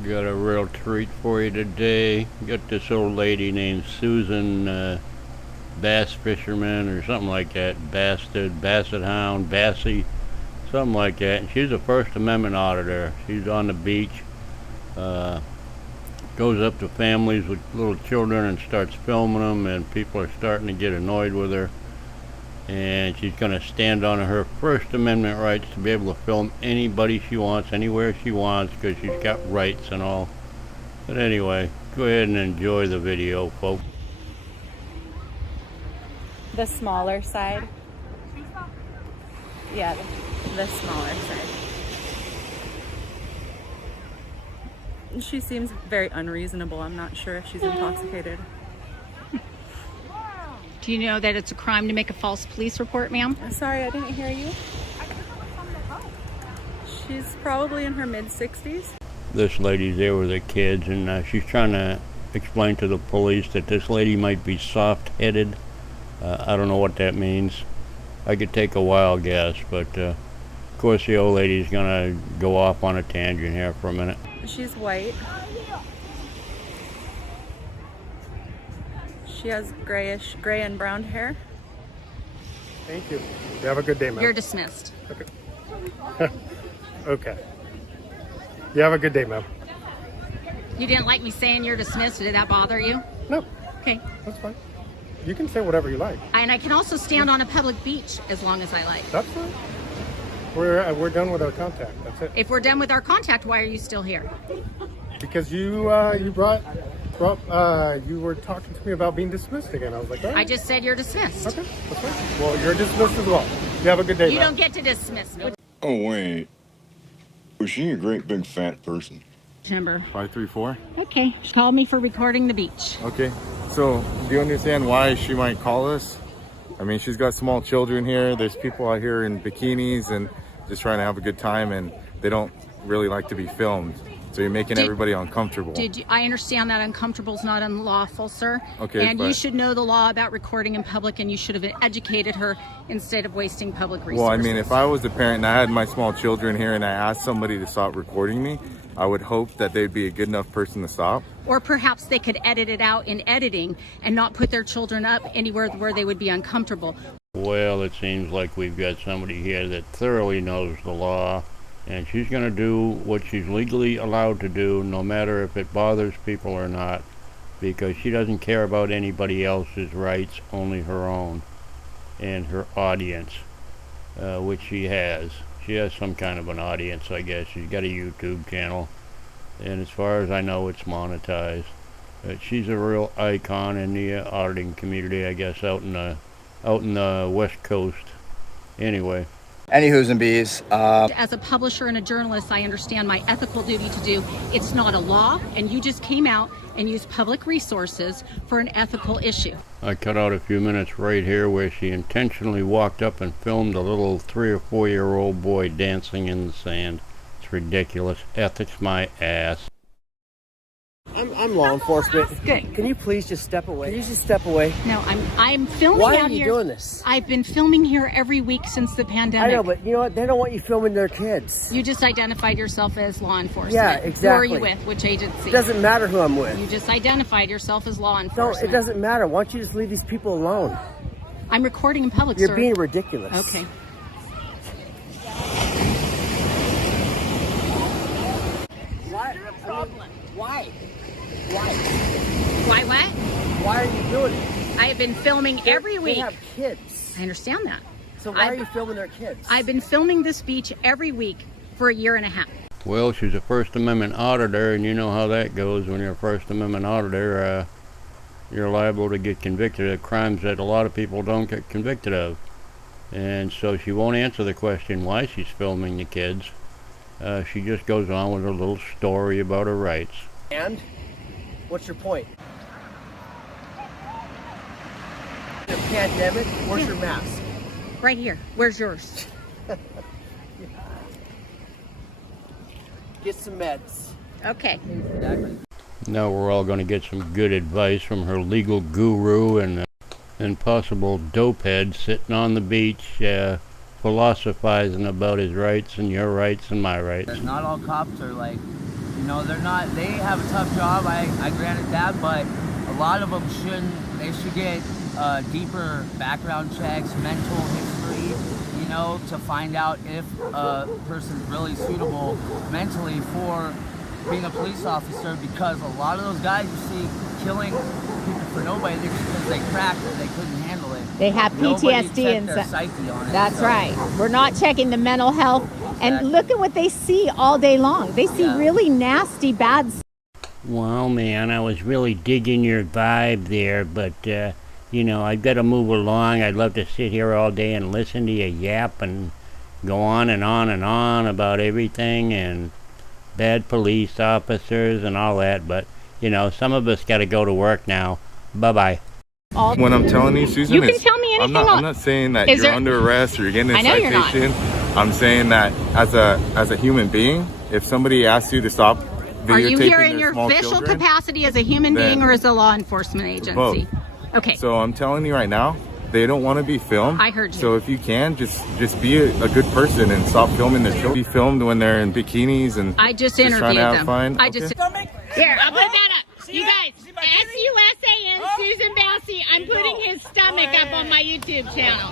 Got a real treat for you today. Got this old lady named Susan, bass fisherman or something like that. Basset hound, Bassie, something like that. And she's a First Amendment auditor. She's on the beach, goes up to families with little children and starts filming them, and people are starting to get annoyed with her. And she's going to stand on her First Amendment rights to be able to film anybody she wants, anywhere she wants, because she's got rights and all. But anyway, go ahead and enjoy the video, folks. The smaller side. Yeah, the smaller side. She seems very unreasonable. I'm not sure if she's intoxicated. Do you know that it's a crime to make a false police report, ma'am? Sorry, I didn't hear you. She's probably in her mid-60s. This lady's there with the kids, and she's trying to explain to the police that this lady might be soft-headed. I don't know what that means. I could take a wild guess, but of course the old lady's gonna go off on a tangent here for a minute. She's white. She has gray and brown hair. Thank you. You have a good day, ma'am. You're dismissed. Okay. Okay. You have a good day, ma'am. You didn't like me saying you're dismissed. Did that bother you? No, Okay. that's fine. You can say whatever you like. And I can also stand on a public beach as long as I like. That's fine. We're done with our contact. That's it. If we're done with our contact, why are you still here? Because you were talking to me about being dismissed again. I was like, all right. I just said you're dismissed. Okay, that's fine. Well, you're dismissed as well. You have a good day, You ma'am. don't get to dismiss me. Oh, wait. Was she a great big fat person? Number. 534. Okay. She called me for recording the beach. Okay. So, do you understand why she might call us? I mean, she's got small children here. There's people out here in bikinis and just trying to have a good time, and they don't really like to be filmed. So you're making everybody uncomfortable. I understand that uncomfortable is not unlawful, sir. Okay, And you but- should know the law about recording in public, and you should have educated her instead of wasting public resources. Well, I mean, if I was the parent and I had my small children here and I asked somebody to stop recording me, I would hope that they'd be a good enough person to stop. Or perhaps they could edit it out in editing and not put their children up anywhere where they would be uncomfortable. Well, it seems like we've got somebody here that thoroughly knows the law, and she's going to do what she's legally allowed to do, no matter if it bothers people or not, because she doesn't care about anybody else's rights, only her own and her audience, which she has. She has some kind of an audience, I guess. She's got a YouTube channel, and as far as I know, it's monetized. She's a real icon in the auditing community, I guess, out in the West Coast. Anyway. Any who's and bees. As a publisher and a journalist, I understand my ethical duty to do. It's not a law, and you just came out and used public resources for an ethical issue. I cut out a few minutes right here where she intentionally walked up and filmed a little 3 or 4-year-old boy dancing in the sand. It's ridiculous. Ethics my ass. I'm law enforcement. Good. Can you please just step away? Can you just step away? No, I'm filming Why out are you here. doing this? I've been filming here every week since the pandemic. I know, but you know what? They don't want you filming their kids. You just identified yourself as law enforcement. Yeah, Who are exactly. you with? Which agency? It doesn't matter who I'm with. You just identified yourself as law No, enforcement. it doesn't matter. Why don't you just leave these people alone? I'm recording in public, You're sir. being ridiculous. Okay. Why? Why? Why? Why what? Why are you doing it? I have been filming every week. They have kids. I understand that. So why are you filming their kids? I've been filming this beach every week for a year and a half. Well, she's a First Amendment auditor, and you know how that goes when you're a First Amendment auditor. You're liable to get convicted of crimes that a lot of people don't get convicted of. And so she won't answer the question why she's filming the kids. She just goes on with her little story about her rights. And? What's your point? The pandemic? Where's your mask? Right here. Where's yours? Get some meds. Okay. Now we're all going to get some good advice from her legal guru and possible dopehead sitting on the beach philosophizing about his rights and your rights and my rights. Not all cops are like You know, they have a tough job, I granted that, but a lot of them they should get deeper background checks, mental history, you know, to find out if a person's really suitable mentally for being a police officer, because a lot of those guys you see killing people for nobody just because they cracked or they couldn't handle it. They have PTSD and their psyche on it. That's right. We're not checking the mental health. Exactly. And look at what they see all day long. They see really nasty, bad stuff. Well, man, I was really digging your vibe there, but, you know, I've got to move along. I'd love to sit here all day and listen to you yap and go on and on and on about everything and bad police officers and all that, but, you know, some of us got to go to work now. Bye-bye. When I'm telling you, Susan, You can tell me anything. I'm not saying that you're under arrest or you're getting a citation. I'm saying that as a human being, if somebody asks you to stop videotaping Are you here in their your small official children, capacity as a human being or as a law enforcement agency? Both. Okay. So I'm telling you right now, they don't want to be filmed. I heard you. So if you can, just be a good person and stop filming their children. Be filmed when they're in bikinis and I just trying interviewed to have them. fun. I Okay. just Here, I'll put that up. You guys, SUSAN, Susan Bassey, I'm putting his stomach up on my YouTube channel.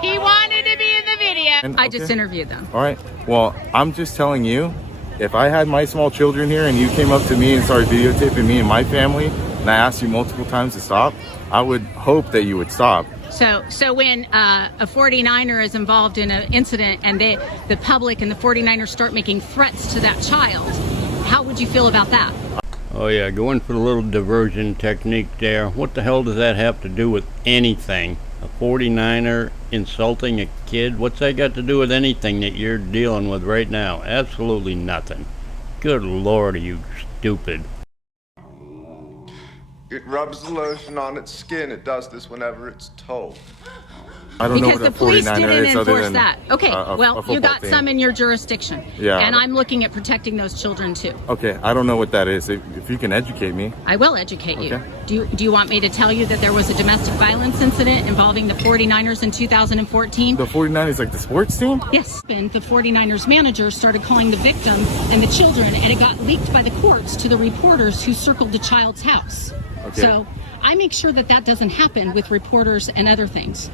He wanted to be in the video. I just interviewed them. All right. Well, I'm just telling you, if I had my small children here and you came up to me and started videotaping me and my family, and I asked you multiple times to stop, I would hope that you would stop. So when a 49er is involved in an incident and the public and the 49ers start making threats to that child, how would you feel about that? Oh yeah, going for the little diversion technique there. What the hell does that have to do with anything? A 49er insulting a kid? What's that got to do with anything that you're dealing with right now? Absolutely nothing. Good Lord, are you stupid. It rubs the lotion on its skin. It does this whenever it's told. I don't Because know the what a police 49er didn't is other enforce than that. Okay, a well, you football got team. some in your jurisdiction. Yeah. And I'm looking at protecting those children too. Okay, I don't know what that is. If you can educate me. I will educate you. Okay. Do you want me to tell you that there was a domestic violence incident involving the 49ers in 2014? The 49ers, like the sports team? Yes. And the 49ers manager started calling the victim and the children, and it got leaked by the courts to the reporters who circled the child's house. Okay. So I make sure that that doesn't happen with reporters and other things.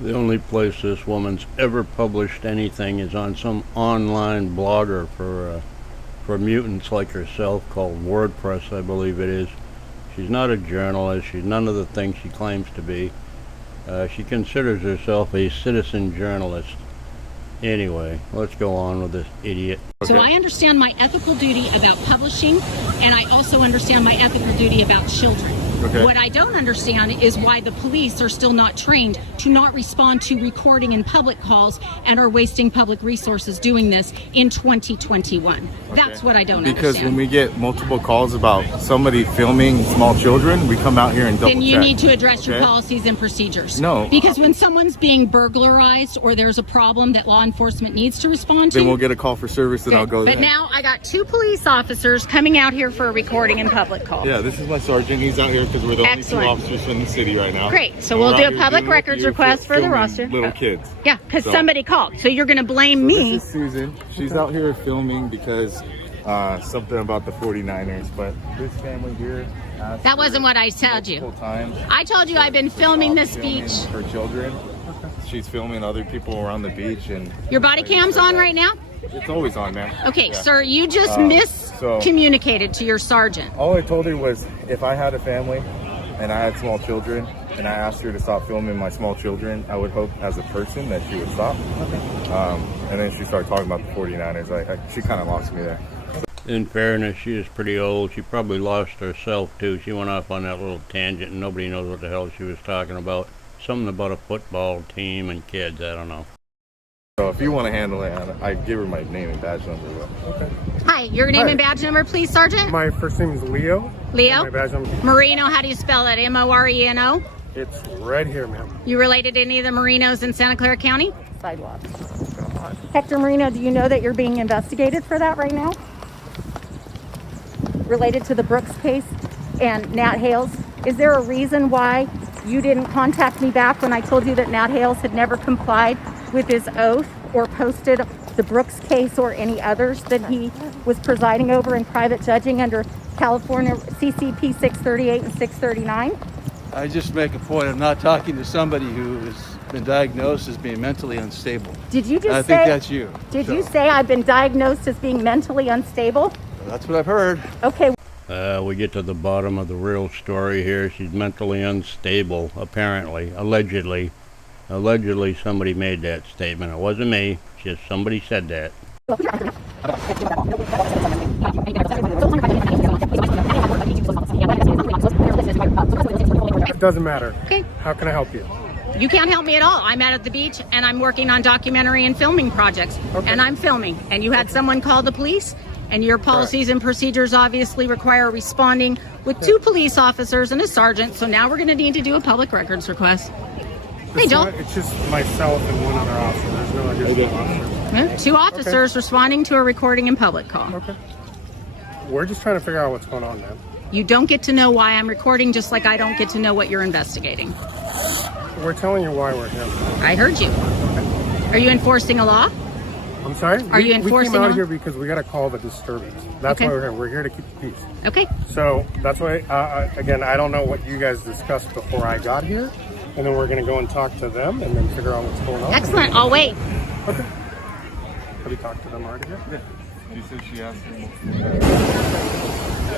The only place this woman's ever published anything is on some online blogger for mutants like herself called WordPress, I believe it is. She's not a journalist. She's none of the things she claims to be. She considers herself a citizen journalist. Anyway, let's go on with this idiot. So I understand my ethical duty about publishing, and I also understand my ethical duty about children. Okay. What I don't understand is why the police are still not trained to not respond to recording and public calls and are wasting public resources doing this in 2021. That's what I don't Because understand. when we get multiple calls about somebody filming small children, we come out here and double check. Then you need to address your Okay? policies and procedures. No. Because when someone's being burglarized or there's a problem that law enforcement needs to respond to, Then we'll get a call for service and I'll go But there. now I got 2 police officers coming out here for a recording and public call. Yeah, this is my sergeant. He's out here because we're the only Excellent. 2 officers from the city right now. Great. So And we'll we're do out a here public doing what records you request for the filming roster. Little kids. Yeah, because So- somebody called. So you're going to blame me. This is Susan. She's out here filming because something about the 49ers, but this family here asked That wasn't what I told you. multiple times I told you I've been filming this filming speech. for children. She's filming other people around the beach, and Your body cam's on right now? it's always on, man. Okay, Yeah. sir, you just so- miscommunicated to your sergeant. All I told her was if I had a family and I had small children and I asked her to stop filming my small children, I would hope as a person that she would stop. And then she started talking about the 49ers. She kind of lost me there. In fairness, she is pretty old. She probably lost herself too. She went off on that little tangent and nobody knows what the hell she was talking about. Something about a football team and kids, I don't know. So if you want to handle it, I give her my name and badge number. Okay. Hi, your name and badge number, please, Sergeant? My first name is Leo. Leo? My badge number, Marino, how do you spell that? M-O-R-E-N-O? it's right here, ma'am. You related to any of the Marinos in Santa Clara County? Sidewalks. Hector Marino, do you know that you're being investigated for that right now? Related to the Brooks case and Nat Hales? Is there a reason why you didn't contact me back when I told you that Nat Hales had never complied with his oath or posted the Brooks case or any others that he was presiding over in private judging under California CCP 638 and 639? I just make a point of not talking to somebody who has been diagnosed as being mentally unstable. Did you just I say? think that's you. Did you say I've been diagnosed as being mentally unstable? That's what I've heard. Okay. We get to the bottom of the real story here. She's mentally unstable, apparently, allegedly. Allegedly, somebody made that statement. It wasn't me. Just somebody said that. It doesn't matter. Okay. How can I help you? You can't help me at all. I'm out at the beach and I'm working on documentary and filming projects. Okay. And I'm filming. And you had someone call the police, and your policies and procedures obviously require responding with 2 police officers and a sergeant. So now we're going to need to do a public records request. Hey, Joel. It's just myself and one other officer. There's no additional officer. 2 officers responding to a recording in public call. Okay. We're just trying to figure out what's going on, man. You don't get to know why I'm recording, just like I don't get to know what you're investigating. We're telling you why we're here. I heard you. Are you enforcing a law? I'm sorry? Are you enforcing We came out a- here because we got to call the disturbance. That's Okay. why we're here. We're here to keep the peace. Okay. So that's why, again, I don't know what you guys discussed before I got here. And then we're going to go and talk to them and then figure out what's going on. Excellent. I'll wait. Okay. Have you talked to them already? Yeah. You said she asked me.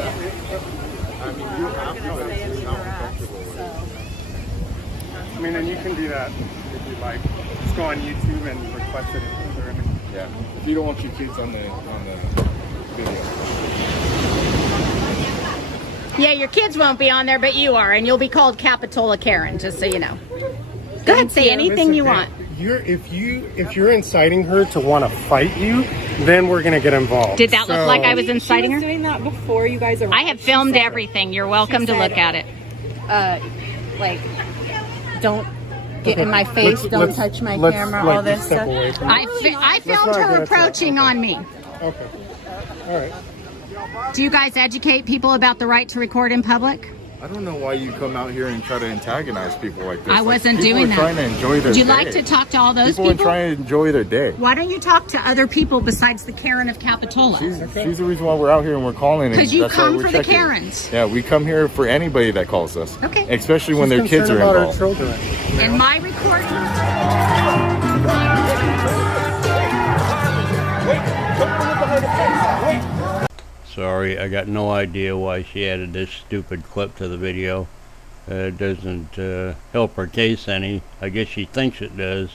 I mean, you have to, it's not uncomfortable with it. I mean, and you can do that if you like. Just go on YouTube and request it. Yeah. If you don't want your kids on the video. Yeah, your kids won't be on there, but you are, and you'll be called Capitola Karen, just so you know. Go ahead, say anything you want. If you're inciting her to want to fight you, then we're gonna get involved. Did that look like I was inciting She was her? doing that before you guys arrived. I have filmed everything. You're welcome to look at it. Like, don't get in my face, don't touch my camera, all this stuff. I filmed her approaching on me. Okay. All right. Do you guys educate people about the right to record in public? I don't know why you come out here and try to antagonize people like this. I wasn't doing that. People are trying to enjoy their Would you day. like to talk to all those People people? are trying to enjoy their day. Why don't you talk to other people besides the Karen of Capitola? She's the reason why we're out here and we're calling. Because you that's why come we're for the checking. Karens. Yeah, we come here for anybody that calls us. Okay. Especially when their kids are Concerned about involved. our children. And my recording. Sorry, I got no idea why she added this stupid clip to the video. It doesn't help her case any. I guess she thinks it does,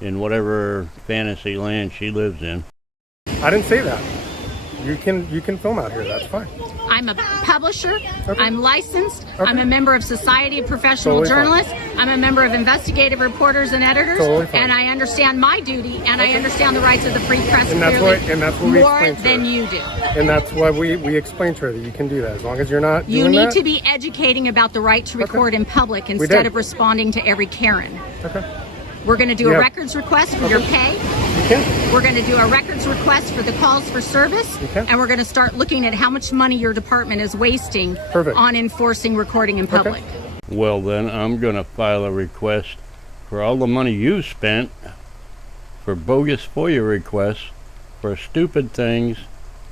in whatever fantasy land she lives in. I didn't say that. You can film out here. That's fine. I'm a publisher. Okay. I'm licensed. Okay. I'm a member of Society of Professional Totally fine. Journalists. I'm a member of investigative reporters and editors. Totally fine. And I understand my duty, and I understand the rights of the free press And that's clearly what we more explained to than her. you do. And that's why we explained to her that you can do that as long as you're not You doing need that. to be educating about the right to record Okay. in public did. instead of responding to every Karen. Okay. We're going to do Yeah. a records request for your pay. You can. We're going to do a records request for the calls for service. Okay. And we're going to start looking at how much money your department is wasting Perfect. on enforcing recording in public. Well then, I'm gonna file a request for all the money you spent for bogus FOIA requests for stupid things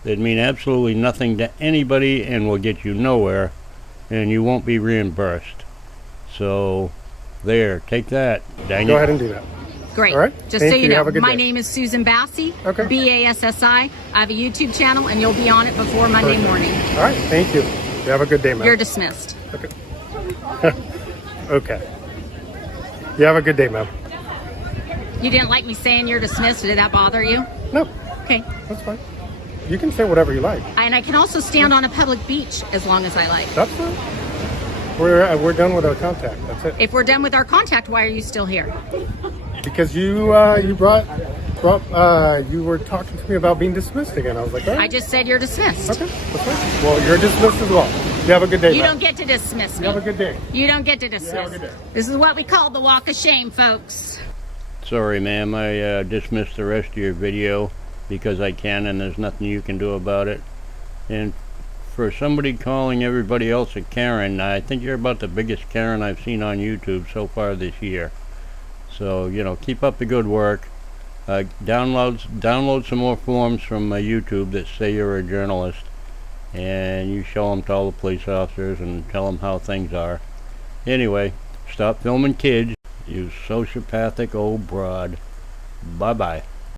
that mean absolutely nothing to anybody and will get you nowhere, and you won't be reimbursed. So, there, take that, dang Go it. ahead and do that. Great. All right. Just Thank so you you. know, Have a good my day. name is Susan Bassi, Okay. BASSI. I have a YouTube channel, and you'll be on it before Monday Perfect. morning. All right. Thank you. You have a good day, man. You're dismissed. Okay. Okay. You have a good day, ma'am. You didn't like me saying you're dismissed. Did that bother you? No, Okay. that's fine. You can say whatever you like. And I can also stand on a public beach as long as I like. That's fine. We're done with our contact. That's it. If we're done with our contact, why are you still here? Because you were talking to me about being dismissed again. I was like, all I right. just said you're dismissed. Okay, that's fine. Well, you're dismissed as well. You have a good day. You ma'am. don't get to dismiss You me. have a good day. You don't get to have a dismiss. good day. This is what we call the walk of shame, folks. Sorry ma'am, I dismissed the rest of your video because I can and there's nothing you can do about it. And for somebody calling everybody else a Karen, I think you're about the biggest Karen I've seen on YouTube so far this year. So, you know, keep up the good work. Download some more forms from YouTube that say you're a journalist, and you show them to all the police officers and tell them how things are. Anyway, stop filming kids, you sociopathic old broad. Bye-bye.